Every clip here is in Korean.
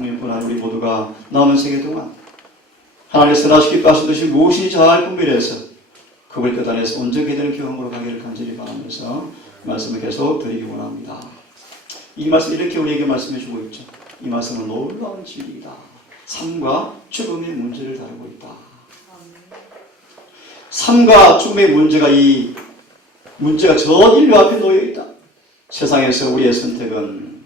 국민뿐 우리 모두가 남은 세계 동안 하나님의 선하시고 기뻐하신 것이 무엇인지 잘 분별해서 그걸 끝안에서 온전히 되는 경험으로 가기를 간절히 바라면서 말씀을 계속 드리기 원합니다. 이 말씀 이렇게 우리에게 말씀해 주고 있죠. 이 말씀은 놀라운 진리이다. 삶과 죽음의 문제를 다루고 있다. 삶과 죽음의 문제가 전 인류 앞에 놓여 있다. 세상에서 우리의 선택은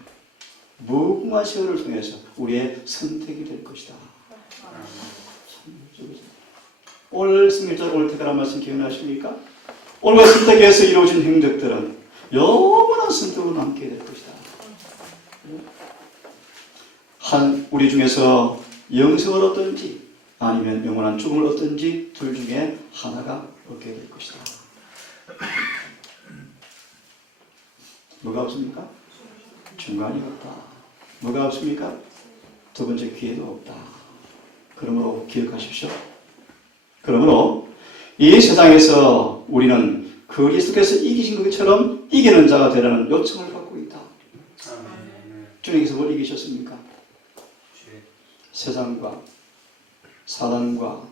무궁한 세월을 통해서 우리의 선택이 될 것이다. 오늘 승일절 오늘 택하라는 말씀 기억나십니까? 오늘과 선택에서 이루어진 행적들은 영원한 선택으로 남게 될 것이다. 우리 중에서 영생을 얻든지 아니면 영원한 죽음을 얻든지 둘 중에 하나가 얻게 될 것이다. 뭐가 없습니까? 중간이 없다. 뭐가 없습니까? 두 번째 기회도 없다. 그러므로 기억하십시오. 그러므로 이 세상에서 우리는 그리스도께서 이기신 것처럼 이기는 자가 되라는 요청을 받고 있다. 주님께서 뭘 이기셨습니까? 세상과 사단과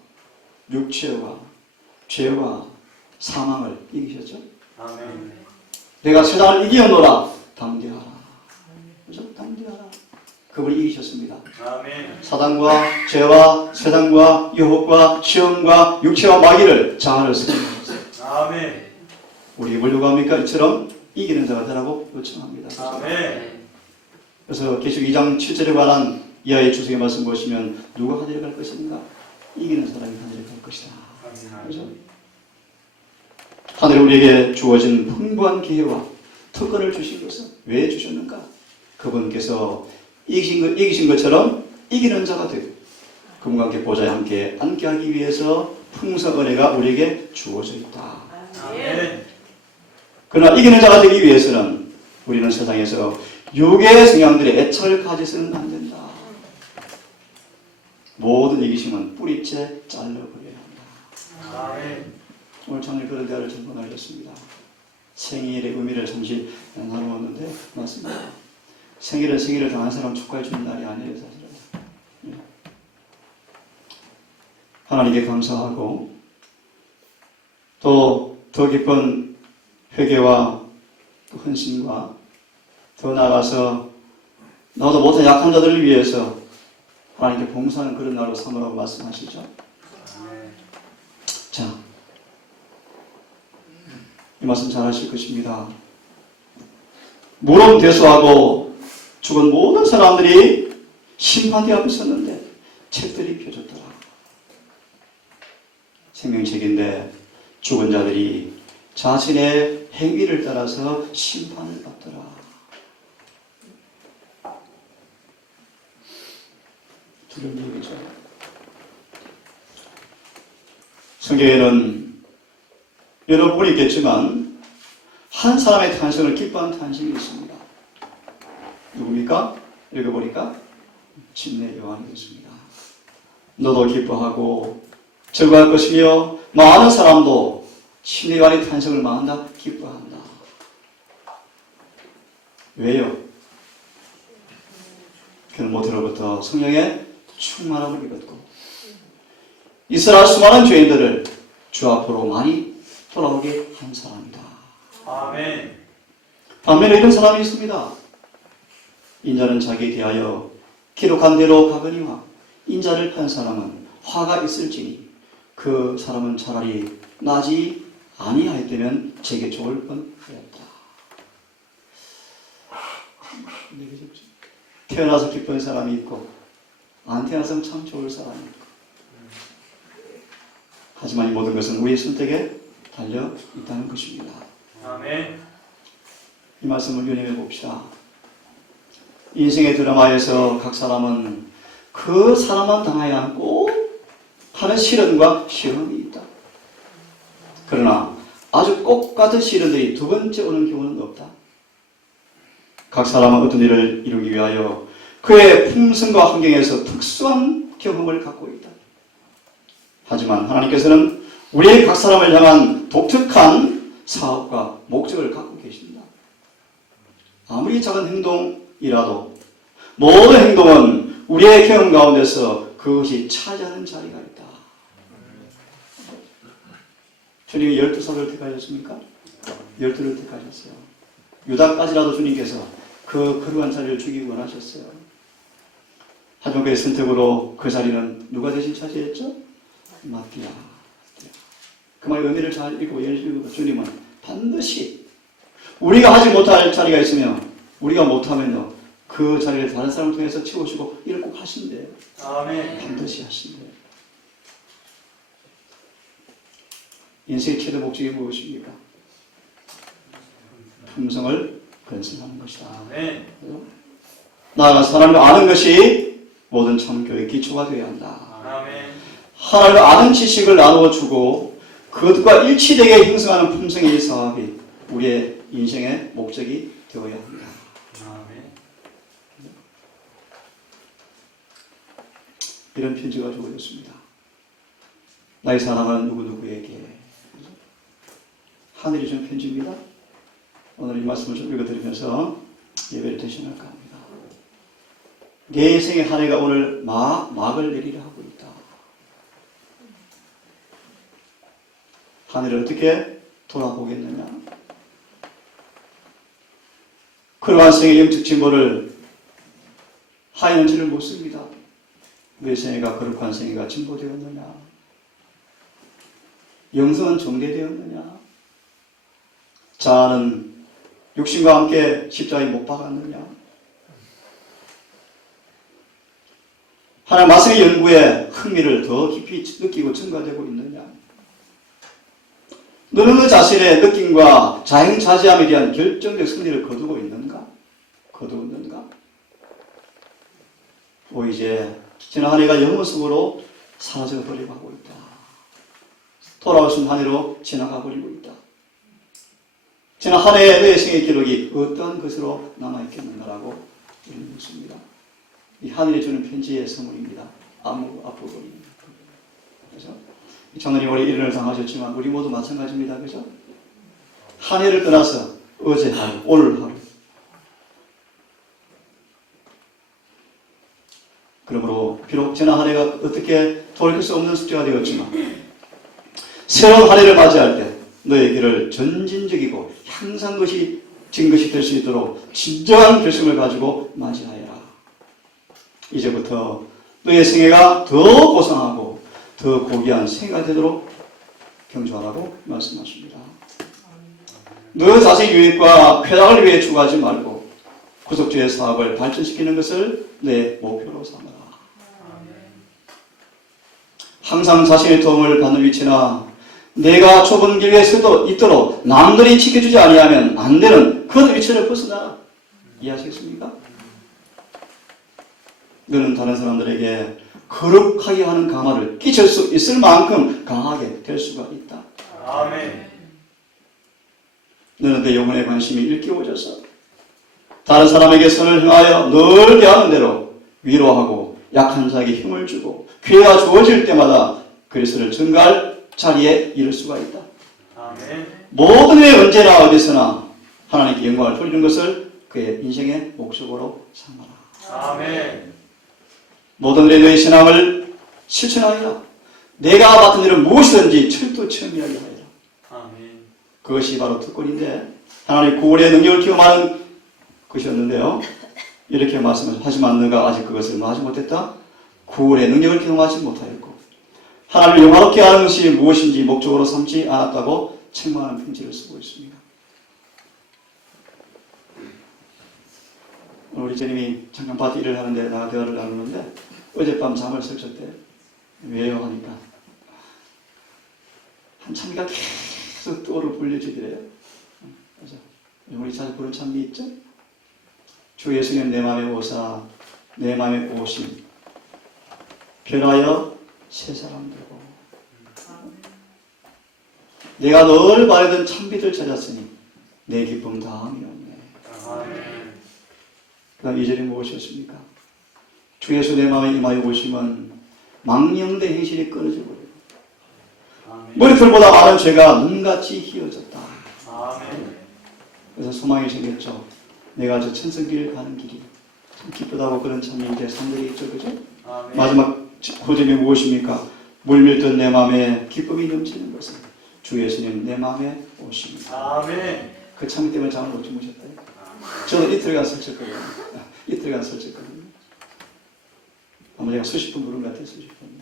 육체와 죄와 사망을 이기셨죠? 아멘. 내가 세상을 이기었노라 담대하라. 그죠? 담대하라. 그분이 이기셨습니다. 아멘. 사단과 죄와 세상과 유혹과 시험과 육체와 마귀를 장하를 승리하셨어요. 아멘. 우리에게 뭘 요구합니까? 이처럼 이기는 자가 되라고 요청합니다. 아멘. 그래서 계시록 2장 7절에 관한 이하의 주석의 말씀 보시면 누가 하늘에 갈 것인가? 이기는 사람이 하늘에 갈 것이다. 그렇죠? 하늘에 우리에게 주어진 풍부한 기회와 특권을 주신 것은 왜 주셨는가? 그분께서 이기신 것처럼 이기는 자가 되고 그분과 함께 보좌에 함께 앉게 하기 위해서 풍성한 은혜가 우리에게 주어져 있다. 아멘. 그러나 이기는 자가 되기 위해서는 우리는 세상에서 육의 성향들의 애착을 가져서는 안 된다. 모든 이기심은 뿌리째 잘라버려야 한다. 아멘. 오늘 장례 그런 대화를 전부 날렸습니다. 생일의 의미를 잠시 나누었는데 맞습니다. 생일은 생일을 당한 사람 축하해 주는 날이 아니에요. 사실은. 네. 하나님께 감사하고 또 더 깊은 회개와 또 헌신과 더 나아가서 나도 못한 약한 자들을 위해서 하나님께 봉사하는 그런 날로 삼으라고 말씀하시죠. 자, 이 말씀 잘 하실 것입니다. 물은 대수하고 죽은 모든 사람들이 심판대 앞에 섰는데 책들이 펴졌더라. 생명책인데 죽은 자들이 자신의 행위를 따라서 심판을 받더라. 두려운 얘기죠. 성경에는 여러 분이 있겠지만 한 사람의 탄생을 기뻐한 탄생이 있습니다. 누굽니까? 읽어보니까 침례 요한이었습니다. 너도 기뻐하고 즐거워할 것이며 많은 사람도 침례 요한의 탄생을 마한다 기뻐한다. 왜요? 그는 모태로부터 성령의 충만함을 입었고 이스라엘 수많은 죄인들을 주 앞으로 많이 돌아오게 한 사람이다. 아멘. 반면에 이런 사람이 있습니다. 인자는 자기에 대하여 기록한 대로 가거니와 인자를 판 사람은 화가 있을지니 그 사람은 차라리 나지 아니하였다면 제게 좋을 뻔하였다. 태어나서 기쁜 사람이 있고 안 태어나서 참 좋을 사람이 있고 하지만 이 모든 것은 우리의 선택에 달려 있다는 것입니다. 아멘. 이 말씀을 유념해 봅시다. 인생의 드라마에서 각 사람은 그 사람만 당해야 하고 하는 시련과 시험이 있다. 그러나 아주 꼭 같은 시련들이 두 번째 오는 경우는 없다. 각 사람은 어떤 일을 이루기 위하여 그의 품성과 환경에서 특수한 경험을 갖고 있다. 하지만 하나님께서는 우리의 각 사람을 향한 독특한 사업과 목적을 갖고 계십니다. 아무리 작은 행동이라도 모든 행동은 우리의 경험 가운데서 그것이 차지하는 자리가 있다. 주님이 12사도를 택하셨습니까? 12를 택하셨어요. 유다까지라도 주님께서 그 거룩한 자리를 주기 원하셨어요. 하지만 그의 선택으로 그 자리는 누가 대신 차지했죠? 마띠아. 그 말의 의미를 잘 읽고 읽고 주님은 반드시 우리가 하지 못할 자리가 있으면 우리가 못하면요 그 자리를 다른 사람을 통해서 채우시고 이를 꼭 하신대요. 아멘. 반드시 하신대요. 인생의 최대 목적이 무엇입니까? 품성을 건설하는 것이다. 아멘. 나아가서 하나님을 아는 것이 모든 참교의 기초가 되어야 한다. 아멘. 하나님을 아는 지식을 나누어 주고 그것과 일치되게 형성하는 품성의 사업이 우리의 인생의 목적이 되어야 한다. 아멘. 이런 편지가 주어졌습니다. 나의 사랑하는 누구누구에게 하늘이 준 편지입니다. 오늘 이 말씀을 좀 읽어드리면서 예배를 대신할까 합니다. 내 생의 한 해가 오늘 막을 내리려 하고 있다. 한 해를 어떻게 돌아보겠느냐? 그러한 생의 영적 진보를 하에는 저를 묻습니다. 내 생애가 거룩한 생애가 진보되었느냐? 영성은 정대되었느냐? 자아는 육신과 함께 십자가에 못 박았느냐? 하나님 말씀의 연구에 흥미를 더 깊이 느끼고 증가되고 있느냐? 너는 너 자신의 느낌과 자행자제함에 대한 결정적 승리를 거두고 있는가? 거두었는가? 이제 지난 한 해가 영혼 속으로 사라져 버리고 하고 있다. 돌아오신 한 해로 지나가 버리고 있다. 지난 한 해의 내 생의 기록이 어떠한 것으로 남아있겠는가라고 묻습니다. 이 하늘이 주는 편지의 선물입니다. 앞부분입니다. 그래서 장로님 올해 일을 당하셨지만 우리 모두 마찬가지입니다. 그죠? 한 해를 떠나서 어제 하루, 오늘 하루. 그러므로 비록 지난 한 해가 어떻게 돌이킬 수 없는 숙제가 되었지만 새로운 한 해를 맞이할 때 너의 길을 전진적이고 향상적인 것이 될 수 있도록 진정한 결심을 가지고 맞이하여라. 이제부터 너의 생애가 더 고상하고 더 고귀한 생애가 되도록 경주하라고 말씀하십니다. 너 자신의 유익과 쾌락을 위해 추구하지 말고 구속주의 사업을 발전시키는 것을 내 목표로 삼아라. 항상 자신의 도움을 받는 위치나 내가 좁은 길 위에 서도 있도록 남들이 지켜주지 아니하면 안 되는 그런 위치를 벗어나라. 이해하시겠습니까? 너는 다른 사람들에게 거룩하게 하는 강화를 끼칠 수 있을 만큼 강하게 될 수가 있다. 아멘. 너는 내 영혼의 관심이 일깨워져서 다른 사람에게 선을 행하여 늘 대하는 대로 위로하고 약한 자에게 힘을 주고 기회가 주어질 때마다 그리스도를 증거할 자리에 이를 수가 있다. 아멘. 모든 일 언제나 어디서나 하나님께 영광을 돌리는 것을 그의 인생의 목적으로 삼아라. 아멘. 모든 일에 너의 신앙을 실천하여라. 내가 맡은 일은 무엇이든지 철두철미하게 하여라. 아멘. 그것이 바로 특권인데 하나님 구원의 능력을 기험하는 것이었는데요. 이렇게 말씀을 하지만 너가 아직 그것을 하지 못했다. 구원의 능력을 경험하지 못하였고 하나님을 영화롭게 하는 것이 무엇인지 목적으로 삼지 않았다고 책망하는 편지를 쓰고 있습니다. 오늘 우리 제님이 잠깐 파티 일을 하는데 나가 대화를 나누는데 어젯밤 잠을 설쳤대. 왜요? 하니까 한 찬미가 계속 떠오르 불려지더래요. 그래서 우리 자주 부른 찬미 있죠? 주 예수님 내 마음에 오사 내 마음에 오심 변하여 새 사람 되고 내가 늘 바라던 찬빛을 찾았으니 내 기쁨 다함이 없네. 아멘. 그 다음 2절이 무엇이었습니까? 주 예수 내 마음에 임하여 오시면 망령된 행실이 끊어져 버리고 머리털보다 많은 죄가 눈같이 휘어졌다. 아멘. 그래서 소망이 생겼죠. 내가 저 천성길 가는 길이 참 기쁘다고 그런 참 이제 산들이 있죠, 그죠? 아멘. 마지막 고점이 무엇입니까? 물밀던 내 마음에 기쁨이 넘치는 것은 주 예수님 내 마음에 오십니다. 아멘. 그 참 때문에 잠을 못 주무셨다. 저는 이틀간 설쳤거든요. 이틀간 설쳤거든요. 아마 제가 수십 분 부른 것 같아요. 수십 분.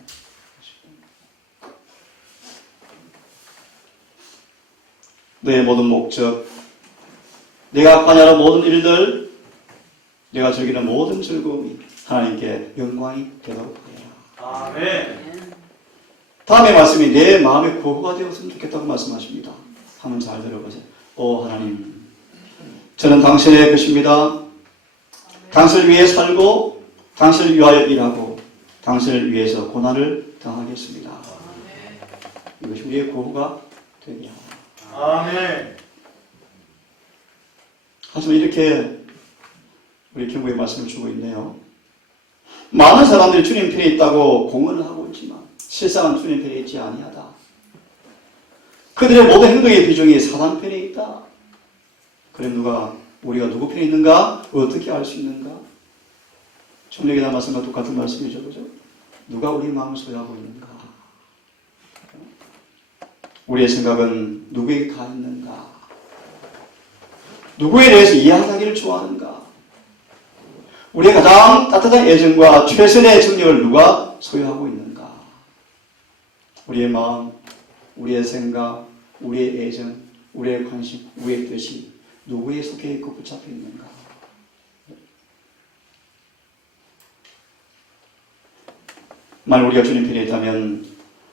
너의 모든 목적, 내가 관여하는 모든 일들, 내가 즐기는 모든 즐거움이 하나님께 영광이 되도록 하라. 아멘. 다음의 말씀이 내 마음의 보호가 되었으면 좋겠다고 말씀하십니다. 한번 잘 들어보세요. 오 하나님, 저는 당신의 것입니다. 당신을 위해 살고 당신을 위하여 일하고 당신을 위해서 고난을 당하겠습니다. 이것이 우리의 보호가 되게 하라. 아멘. 하지만 이렇게 우리 경고의 말씀을 주고 있네요. 많은 사람들이 주님 편에 있다고 공언을 하고 있지만 실상은 주님 편에 있지 아니하다. 그들의 모든 행동의 비중이 사단 편에 있다. 그럼 우리가 누구 편에 있는가? 어떻게 알 수 있는가? 청력이나 말씀과 똑같은 말씀이죠. 그죠? 누가 우리 마음을 소유하고 있는가? 우리의 생각은 누구에게 가 있는가? 누구에 대해서 이해하기를 좋아하는가? 우리의 가장 따뜻한 애정과 최선의 정력을 누가 소유하고 있는가? 우리의 마음, 우리의 생각, 우리의 애정, 우리의 관심, 우리의 뜻이 누구에 속해 있고 붙잡혀 있는가? 만약 우리가 주님 편에 있다면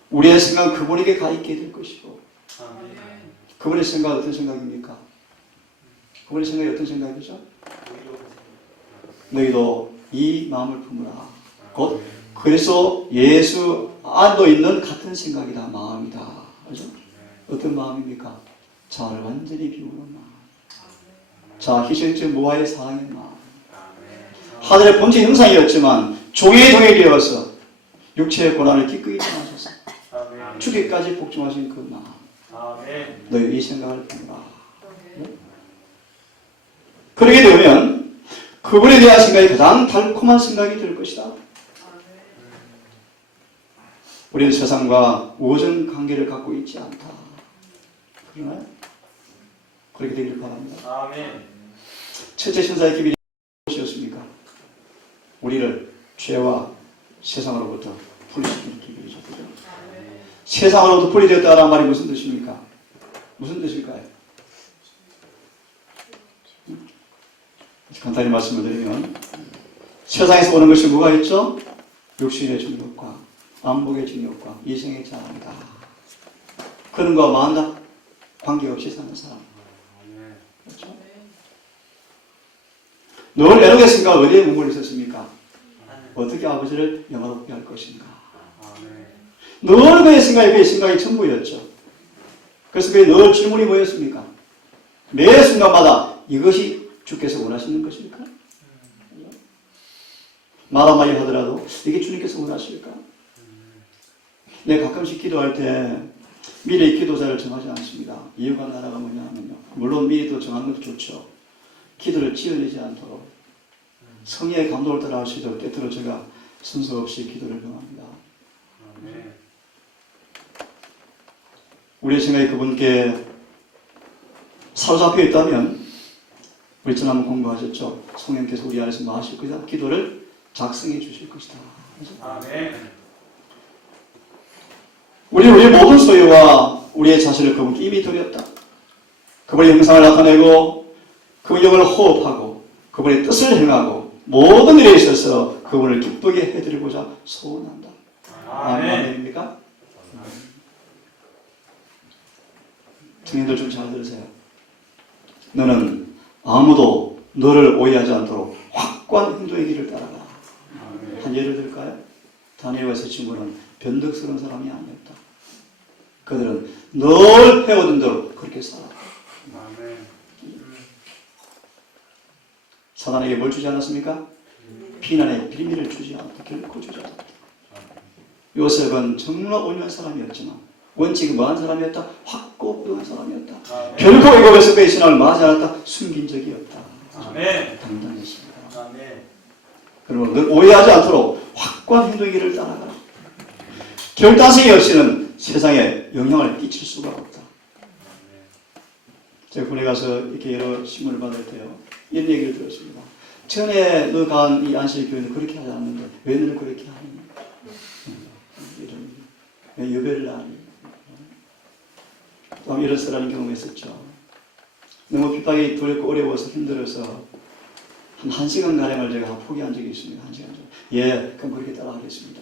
우리의 생각은 그분에게 가 있게 될 것이고 아멘. 그분의 생각은 어떤 생각입니까? 그분의 생각이 어떤 생각이죠? 너희도 이 마음을 품으라. 곧 그래서 예수 안도 있는 같은 생각이다. 마음이다. 그죠? 어떤 마음입니까? 자아를 완전히 비우는 마음. 자, 희생적 무아의 사랑의 마음. 하늘의 본체 형상이었지만 종의 되어서 육체의 고난을 기꺼이 당하셔서 아멘. 죽기까지 복종하신 그 마음. 아멘. 너희 이 생각을 품으라. 그러게 되면 그분에 대한 생각이 가장 달콤한 생각이 될 것이다. 우리는 세상과 우호적 관계를 갖고 있지 않다. 그러나요? 그렇게 되기를 바랍니다. 아멘. 첫째 천사의 기밀이 무엇이었습니까? 우리를 죄와 세상으로부터 분리시키는 기밀이죠. 그죠? 세상으로부터 분리되었다는 말이 무슨 뜻입니까? 무슨 뜻일까요? 간단히 말씀을 드리면 세상에서 오는 것이 뭐가 있죠? 육신의 정욕과 안목의 정욕과 이생의 자랑이다. 그런 거와 마음다 관계없이 사는 사람. 그렇죠? 늘 애록의 생각을 어디에 머물러 있었습니까? 어떻게 아버지를 영화롭게 할 것인가. 늘 그의 생각이 전부였죠. 그래서 그의 늘 질문이 뭐였습니까? 매 순간마다 이것이 주께서 원하시는 것일까? 말 한마디 하더라도 이게 주님께서 원하실까? 내가 가끔씩 기도할 때 미래의 기도자를 정하지 않습니다. 이유가 나라가 뭐냐 하면요. 물론 미리도 정하는 것도 좋죠. 기도를 지어내지 않도록 성의의 감동을 따라 할 수 있도록 때때로 제가 순서 없이 기도를 정합니다. 우리의 생각이 그분께 사로잡혀 있다면 우리 지난번 공부하셨죠? 성령께서 우리 안에서 뭐 하실 것이다? 기도를 작성해 주실 것이다. 아멘. 우리의 모든 소유와 우리의 자신을 그분께 이미 드렸다. 그분의 형상을 나타내고 그분의 영을 호흡하고 그분의 뜻을 행하고 모든 일에 있어서 그분을 기쁘게 해드리고자 소원한다. 아멘입니까? 청년들 좀 잘 들으세요. 너는 아무도 너를 오해하지 않도록 확고한 행동의 길을 따라가. 한 예를 들까요? 다니엘과 세 친구는 변덕스러운 사람이 아니었다. 그들은 늘 해오던 대로 그렇게 살았다. 사단에게 뭘 주지 않았습니까? 비난의 비밀을 주지 않았다. 결코 주지 않았다. 요셉은 정말 온유한 사람이었지만 원칙이 뭐한 사람이었다? 확고부동한 사람이었다. 결코 애굽에서 그의 신앙을 맞지 않았다. 숨긴 적이 없다. 아멘. 당당했습니다. 아멘. 그러므로 늘 오해하지 않도록 확고한 행동의 길을 따라가라. 결단성이 없이는 세상에 영향을 끼칠 수가 없다. 제가 군에 가서 이렇게 여러 신문을 받을 때요, 이런 얘기를 들었습니다. 전에 너 간 이 안식교회는 그렇게 하지 않는데 왜 너는 그렇게 하니? 이런, 왜 여배를 하니? 또 이런 쓰라는 경험이 있었죠. 너무 핍박이 두렵고 어려워서 힘들어서 한 1시간가량을 제가 포기한 적이 있습니다. 1시간 정도. 예, 그럼 그렇게 따라하겠습니다.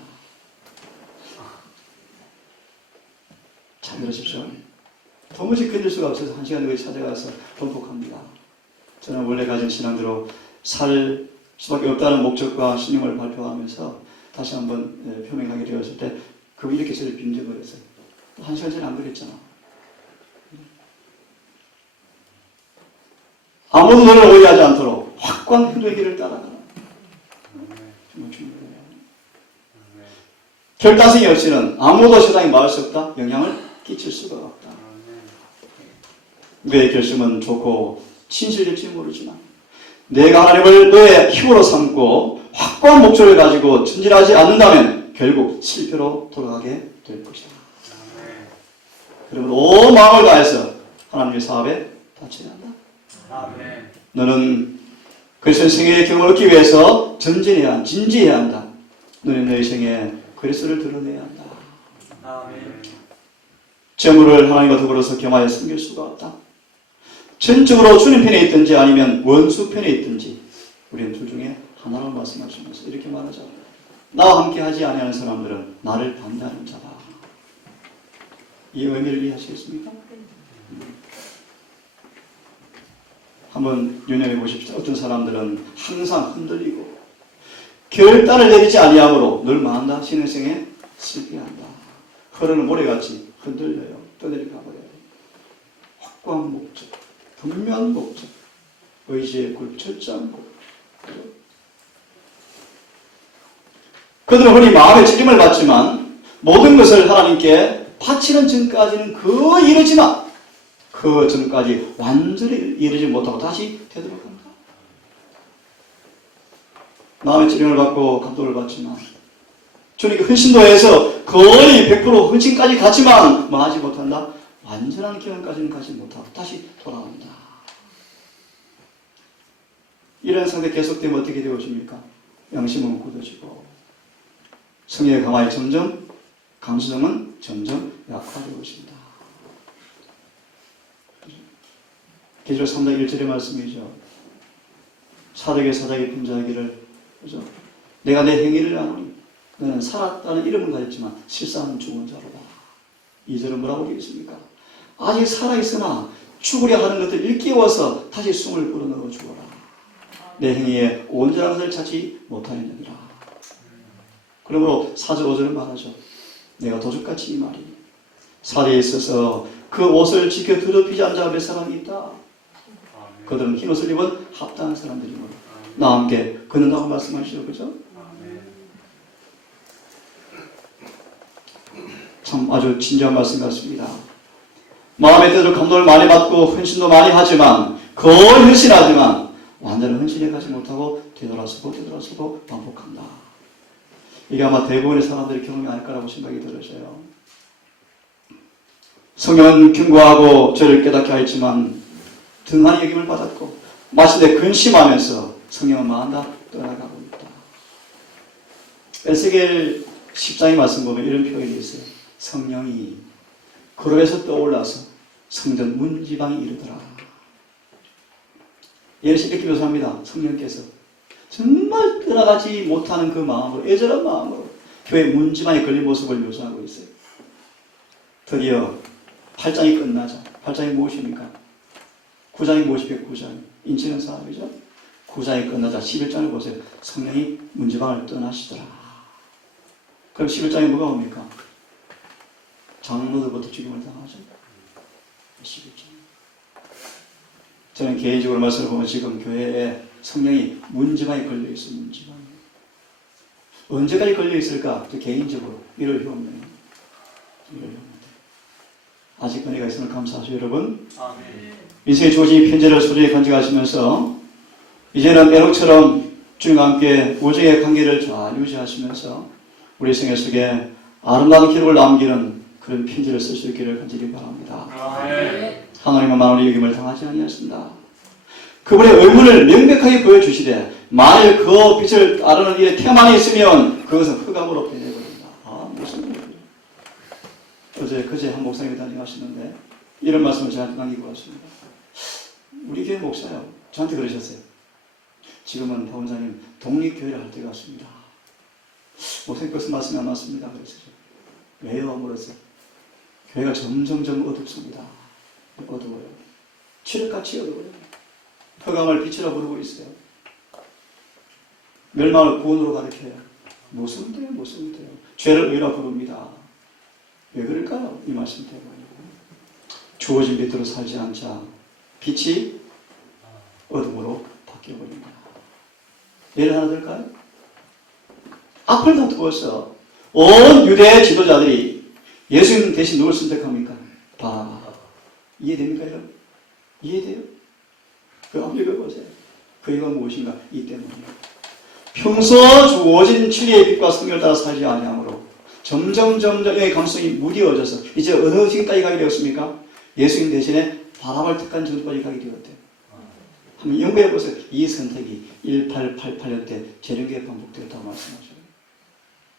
잘 들으십시오. 도무지 견딜 수가 없어서 1시간 정도 찾아가서 번복합니다. 저는 원래 가진 신앙대로 살 수밖에 없다는 목적과 신념을 발표하면서 다시 한번 표명하게 되었을 때 그분이 이렇게 저를 빈정거렸어요. 1시간 전에 안 그랬잖아. 아무도 너를 오해하지 않도록 확고한 행동의 길을 따라가라. 정말 중요해요. 결단성이 없이는 아무도 세상에 막을 수 없다. 영향을 끼칠 수가 없다. 우리의 결심은 좋고 진실될지 모르지만 내가 하나님을 너의 힘으로 삼고 확고한 목적을 가지고 전진하지 않는다면 결국 실패로 돌아가게 될 것이다. 그러므로 온 마음을 다해서 하나님의 사업에 바쳐야 한다. 아멘. 너는 그리스도의 생애의 경험을 얻기 위해서 진지해야 한다. 너는 너의 생에 그리스도를 드러내야 한다. 아멘. 재물을 하나님과 더불어서 겸하여 섬길 수가 없다. 전적으로 주님 편에 있든지 아니면 원수 편에 있든지 우리는 둘 중에 하나라고 말씀하시면서 이렇게 말하죠. 나와 함께 하지 아니하는 사람들은 나를 반대하는 자다. 이 의미를 이해하시겠습니까? 한번 유념해 보십시오. 어떤 사람들은 항상 흔들리고 결단을 내리지 아니하므로 늘 망한다. 신앙생에 실패한다. 흐르는 모래같이 흔들려요. 떠내려가 버려요. 확고한 목적, 분명한 목적, 의지의 굴, 철저한 굴. 그들은 흔히 마음의 찔림을 받지만 모든 것을 하나님께 바치는 전까지는 이르지만 그 전까지 완전히 이르지 못하고 다시 되돌아간다. 마음의 찔림을 받고 감동을 받지만 주님께 헌신도해서 거의 100% 헌신까지 갔지만 망하지 못한다. 완전한 기원까지는 가지 못하고 다시 돌아온다. 이런 상태 계속되면 어떻게 되어집니까? 양심은 굳어지고 성령의 강화에 점점 감수성은 점점 약화되고 있습니다. 계시록 3장 1절의 말씀이죠. 사덕의 사자기 분자하기를, 그죠? 내가 내 행위를 아노니 너는 살았다는 이름은 가졌지만 실상은 죽은 자로다. 2절은 뭐라고 되어 있습니까? 아직 살아있으나 죽으려 하는 것을 일깨워서 다시 숨을 불어넣어 주어라. 내 행위에 온전한 것을 찾지 못하였느니라. 그러므로 4절 5절은 말하죠. 내가 도적같이 이 말이 사대에 있어서 그 옷을 지켜 더럽히지 않은 자가 몇 사람이 있다. 그들은 흰 옷을 입은 합당한 사람들이므로 나와 함께 걷는다고 말씀하시죠. 그죠? 참 아주 진지한 말씀 같습니다. 마음의 뜻으로 감동을 많이 받고 헌신도 많이 하지만 거의 헌신하지만 완전히 헌신에 가지 못하고 되돌아서고 반복한다. 이게 아마 대부분의 사람들의 경험이 아닐까라고 생각이 들어져요. 성령은 경고하고 저를 깨닫게 하였지만 등한히 여김을 받았고 마침내 근심하면서 성령은 망한다 떠나가고 있다. 에스겔 10장의 말씀 보면 이런 표현이 있어요. 성령이 그룹에서 떠올라서 성전 문지방에 이르더라. 예를 이렇게 묘사합니다. 성령께서 정말 떠나가지 못하는 그 마음으로, 애절한 마음으로 교회 문지방에 걸린 모습을 묘사하고 있어요. 드디어 8장이 끝나자. 8장이 무엇입니까? 9장이 무엇입니까? 9장. 인치는 사람이죠. 9장이 끝나자 11장을 보세요. 성령이 문지방을 떠나시더라. 그럼 11장에 뭐가 옵니까? 장로들부터 죽임을 당하죠. 11장. 저는 개인적으로 말씀을 보면 지금 교회에 성령이 문지방에 걸려있어요. 문지방에. 언제까지 걸려있을까? 또 개인적으로 1월 후면 아직 은혜가 있으면 감사하죠. 여러분. 아멘. 인생의 주어진 편지를 소중히 간직하시면서 이제는 에녹처럼 주님과 함께 우정의 관계를 잘 유지하시면서 우리 생애 속에 아름다운 기록을 남기는 그런 편지를 쓸 수 있기를 간절히 바랍니다. 하나님은 만물의 여김을 당하지 아니하신다. 그분의 의문을 명백하게 보여주시되 만일 그 빛을 따르는 일에 태만이 있으면 그것은 흑암으로 변해버린다. 무슨 말이에요? 그제 한 목사님이 다녀가시는데 이런 말씀을 저한테 남기고 왔습니다. 우리 교회 목사요. 저한테 그러셨어요. 지금은 박원장님 독립교회를 할 때가 왔습니다. 목사님 무슨 말씀이 안 맞습니다. 그랬어요. 왜요? 물었어요. 교회가 점점 어둡습니다. 어두워요. 칠흑같이 어두워요. 흑암을 빛이라 부르고 있어요. 멸망을 구원으로 가르쳐요. 무슨 돼요? 죄를 의라 부릅니다. 왜 그럴까요? 이 말씀 때문에. 주어진 빛으로 살지 않자 빛이 어둠으로 바뀌어버립니다. 예를 하나 들까요? 앞을 다투어서 온 유대 지도자들이 예수님 대신 누굴 선택합니까? 바라바. 이해됩니까, 여러분? 이해돼요? 그 앞을 읽어보세요. 그 이유가 무엇인가? 이 때문이에요. 평소 주어진 진리의 빛과 성경을 따라 살지 아니하므로 점점 이 감성이 무뎌져서 이제 어느 지경까지 가게 되었습니까? 예수님 대신에 바람을 택한 정도까지 가게 되었대요. 한번 연구해 보세요. 이 선택이 1888년 때 재림교회 반복되었다고 말씀하셔요.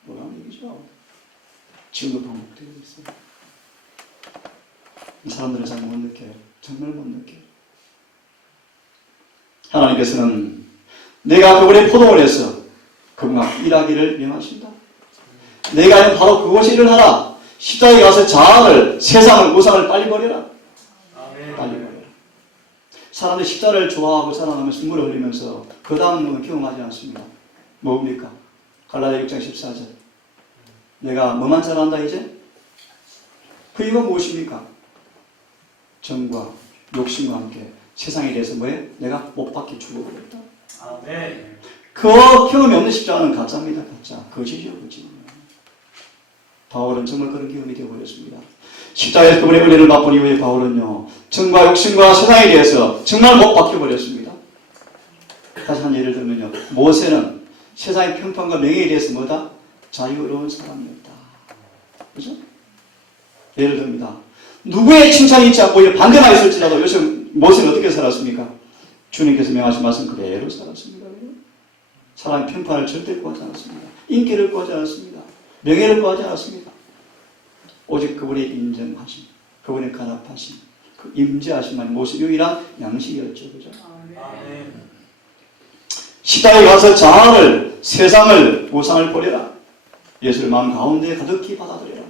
뭐라는 얘기죠? 지금도 반복되고 있어요. 사람들은 잘 못 느껴요. 정말 못 느껴요. 하나님께서는 내가 그분의 포도를 해서 그분과 일하기를 명하신다. 내가 하는 바로 그것이 일을 하라. 십자가에 가서 자아를, 세상을, 우상을 빨리 버려라. 빨리 버려라. 사람들이 십자가를 좋아하고 살아나면서 눈물을 흘리면서 그 다음은 경험하지 않습니다. 뭡니까? 갈라디아 6장 14절. 내가 뭐만 잘한다 이제? 그 이유가 무엇입니까? 정과 욕심과 함께 세상에 대해서 뭐예요? 내가 못 받게 죽어버렸다. 그 경험이 없는 십자가는 가짜입니다. 가짜. 거짓이죠. 거짓. 바울은 정말 그런 경험이 되어버렸습니다. 십자가에서 그분의 은혜를 맛본 이후에 바울은요, 정과 욕심과 세상에 대해서 정말 못 박혀버렸습니다. 다시 한 예를 들면요, 모세는 세상의 평판과 명예에 대해서 뭐다? 자유로운 사람이었다. 그죠? 예를 듭니다. 누구의 칭찬이 있지 않고 반대만 있을지라도 요즘 모세는 어떻게 살았습니까? 주님께서 명하신 말씀 그대로 살았습니다. 사람의 평판을 절대 구하지 않았습니다. 인기를 구하지 않았습니다. 명예를 구하지 않았습니다. 오직 그분의 인정하심, 그분의 간합하심, 그 임재하심만이 모습 유일한 양식이었죠. 그죠? 십자가에 가서 자아를, 세상을, 우상을 버려라. 예수를 마음 가운데 가득히 받아들여라.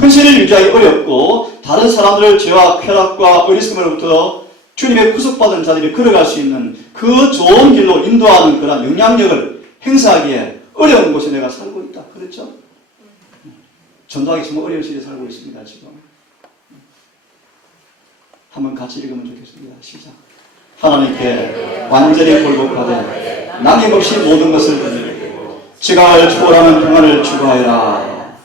헌신을 유지하기 어렵고 다른 사람들을 죄와 쾌락과 어리석음으로부터 주님의 구속받은 자들이 걸어갈 수 있는 그 좋은 길로 인도하는 그런 영향력을 행사하기에 어려운 곳에 내가 살고 있다. 그렇죠? 전도하기 정말 어려운 시대에 살고 있습니다. 지금. 한번 같이 읽으면 좋겠습니다. 시작. 하나님께 완전히 굴복하되 남김없이 모든 것을 드리고 지각을 초월하는 평안을 추구하여라.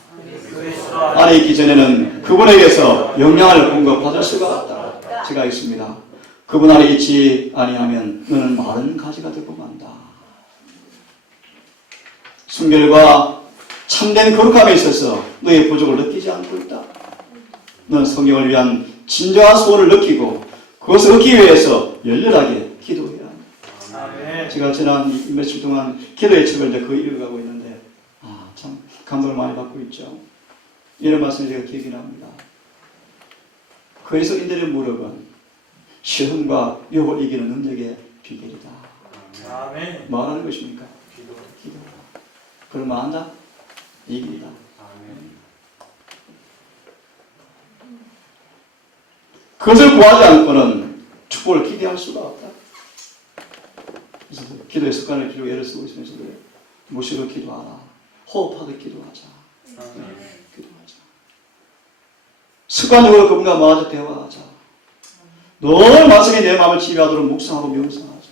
안에 있기 전에는 그분에게서 영향을 공급받을 수가 없다. 제가 있습니다. 그분 안에 있지 아니하면 너는 마른 가지가 되고 만다. 순결과 참된 거룩함에 있어서 너의 부족을 느끼지 않고 있다. 너는 성경을 위한 진정한 소원을 느끼고 그것을 얻기 위해서 열렬하게 기도해야 한다. 제가 지난 며칠 동안 기도의 책을 이제 거의 읽어가고 있는데 참 감동을 많이 받고 있죠. 이런 말씀을 제가 기억이 납니다. 그리스도인들의 무릎은 시험과 유혹을 이기는 능력의 비결이다. 뭐 하는 것입니까? 기도. 그러면 안다? 이긴다. 그것을 구하지 않고는 축복을 기대할 수가 없다. 그래서 기도의 습관을 기록 예를 쓰고 있으면서 그래요. 무시로 기도하라. 호흡하듯 기도하자. 기도하자. 습관적으로 그분과 마주 대화하자. 늘 말씀이 내 마음을 지배하도록 묵상하고 명상하자.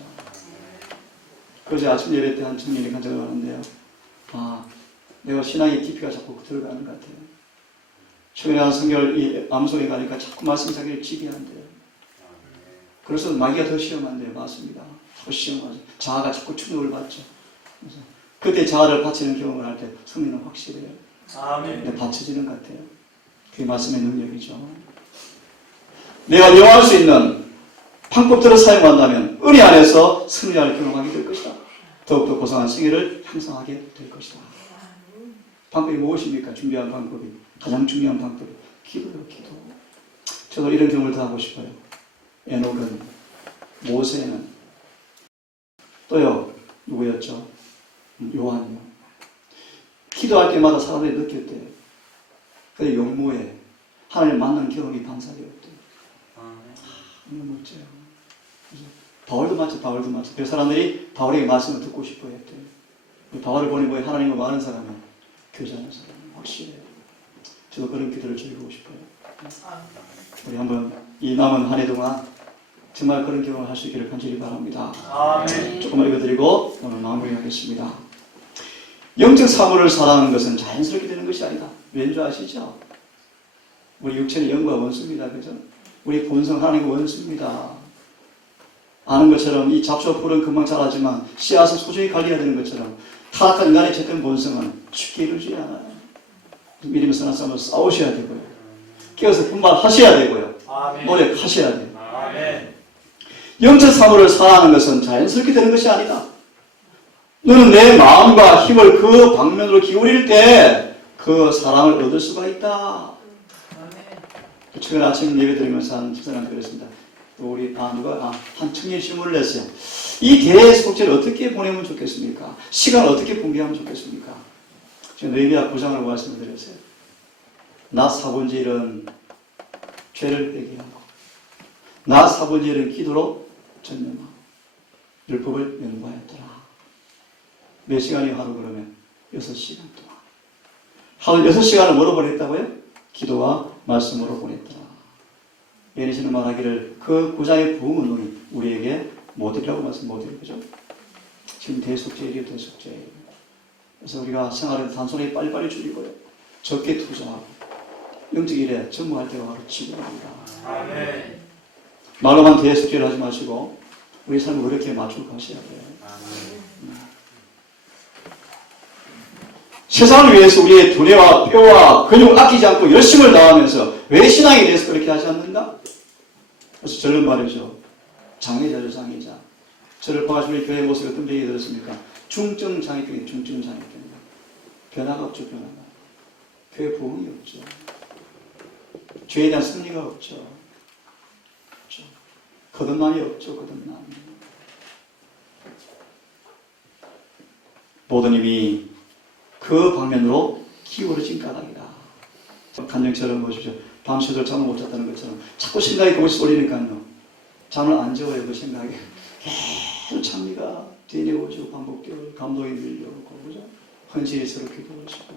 그래서 아침 예배 때 한 청년이 간증을 하는데요. 내가 신앙의 깊이가 자꾸 들어가는 것 같아요. 최근에 한 성결 이 암송에 가니까 자꾸 말씀 자기를 지배한대요. 그래서 마귀가 더 시험한대요. 맞습니다. 자꾸 시험하죠. 자아가 자꾸 충격을 받죠. 그래서 그때 자아를 바치는 경험을 할 때 승리는 확실해요. 아멘. 근데 받쳐지는 것 같아요. 그게 말씀의 능력이죠. 내가 이용할 수 있는 방법들을 사용한다면 은혜 안에서 승리할 경험하게 될 것이다. 더욱더 고상한 승리를 향상하게 될 것이다. 방법이 무엇입니까? 준비한 방법이. 가장 중요한 방법이 기도요, 기도. 저도 이런 경험을 더 하고 싶어요. 에녹은, 모세는, 또요, 누구였죠? 요한이요. 기도할 때마다 사람들이 느꼈대요. 그래, 용모에 하나님을 만난 경험이 반사되었대요. 너무 멋져요. 바울도 마치. 그 사람들이 바울에게 말씀을 듣고 싶어 했대요. 바울을 보니 뭐에 하나님과 많은 사람은 교제하는 사람 확실해요. 저도 그런 기도를 드리고 싶어요. 우리 한번 이 남은 한 해 동안 정말 그런 경험을 할 수 있기를 간절히 바랍니다. 아멘. 조금만 읽어드리고 오늘 마무리하겠습니다. 영적 사물을 사랑하는 것은 자연스럽게 되는 것이 아니다. 왠 줄 아시죠? 우리 육체는 영과 원수입니다. 그죠? 우리 본성 하나님과 원수입니다. 아는 것처럼 이 잡초 풀은 금방 자라지만 씨앗은 소중히 관리해야 되는 것처럼 타락한 인간의 죄된 본성은 쉽게 이루지 않아요. 믿음의 선한 싸움을 싸우셔야 되고요. 깨어서 분발하셔야 되고요. 아멘. 노력하셔야 돼요. 아멘. 영적 사물을 사랑하는 것은 자연스럽게 되는 것이 아니다. 너는 내 마음과 힘을 그 방면으로 기울일 때 그 사랑을 얻을 수가 있다. 최근 아침 예배 드리면서 한 집사람한테 그랬습니다. 또 우리 누가 한 청년 질문을 냈어요. 이 대속죄를 어떻게 보내면 좋겠습니까? 시간을 어떻게 분배하면 좋겠습니까? 제가 느헤미야 9장으로 말씀을 드렸어요. 나 사본질은 죄를 회개하고 나 사본질은 기도로 전념하고 율법을 연구하였더라. 몇 시간이 하루 그러면 6시간 동안. 하루 6시간을 뭐로 보냈다고요? 기도와 말씀으로 보냈더라. 예리시는 말하기를 그 9장의 부흥운동이 우리에게 모델이라고 말씀 모델, 그죠? 지금 대속죄예요, 대속죄예요. 그래서 우리가 생활을 단순히 빨리빨리 줄이고요. 적게 투자하고 영적 일에 전무할 때가 바로 지금입니다. 아멘. 말로만 대속죄를 하지 마시고 우리 삶을 그렇게 맞추고 가셔야 돼요. 세상을 위해서 우리의 두뇌와 뼈와 근육을 아끼지 않고 열심을 다하면서 왜 신앙에 대해서 그렇게 하지 않는가? 그래서 저런 말이죠. 장애자죠, 장애자. 저를 봐가지고 우리 교회 모습이 어떤 얘기 들었습니까? 중증 장애병이 중증 장애병이다. 변화가 없죠, 변화가. 교회 부흥이 없죠. 죄에 대한 승리가 없죠. 없죠. 거듭남이 없죠, 거듭남. 모든 힘이 그 방면으로 기울어진 까닭이다. 간증처럼 보십시오. 밤새도록 잠을 못 잤다는 것처럼 자꾸 생각이 그것이 쏠리니까요. 잠을 안 재워요, 그 생각이. 계속 찬미가 되뇌어지고 반복되고 감동이 밀려오고, 그죠? 헌신스럽게 기도하시고.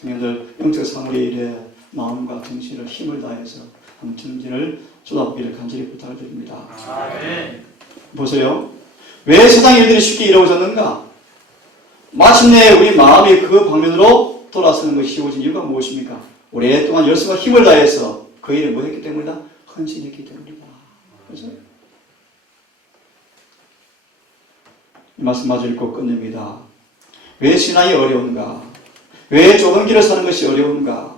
청년들 영적 사물의 일에 마음과 정신을 힘을 다해서 전진을 쏟아붓기를 간절히 부탁을 드립니다. 아멘. 보세요. 왜 세상 일들이 쉽게 이루어졌는가? 마침내 우리 마음이 그 방면으로 돌아서는 것이 쉬워진 이유가 무엇입니까? 오랫동안 열심과 힘을 다해서 그 일을 뭐 했기 때문이다? 헌신했기 때문이다. 그래서 이 말씀 마저 읽고 끝냅니다. 왜 신앙이 어려운가? 왜 좁은 길을 사는 것이 어려운가?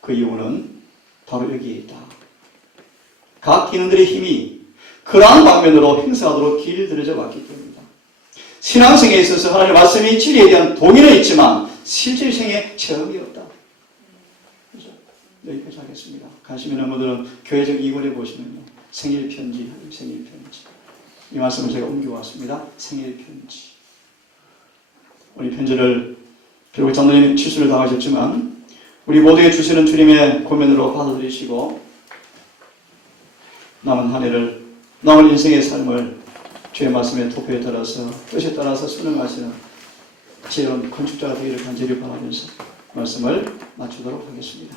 그 이유는 바로 여기에 있다. 각 기능들의 힘이 그러한 방면으로 행사하도록 길들여져 왔기 때문이다. 신앙생에 있어서 하나님의 말씀이 진리에 대한 동의는 있지만 실제 생에 체험이 없다. 그렇죠? 여기까지 하겠습니다. 가시면 여러분들은 교회적 2권에 보시면요. 생일편지, 생일편지. 이 말씀을 제가 옮겨왔습니다. 생일편지. 우리 편지를 비록 장로님 치수를 당하셨지만 우리 모두에게 주시는 주님의 고면으로 받아들이시고 남은 한 해를, 남은 인생의 삶을 주의 말씀의 토표에 따라서 뜻에 따라서 순응하시는 지혜로운 건축자가 되기를 간절히 바라면서 말씀을 마치도록 하겠습니다.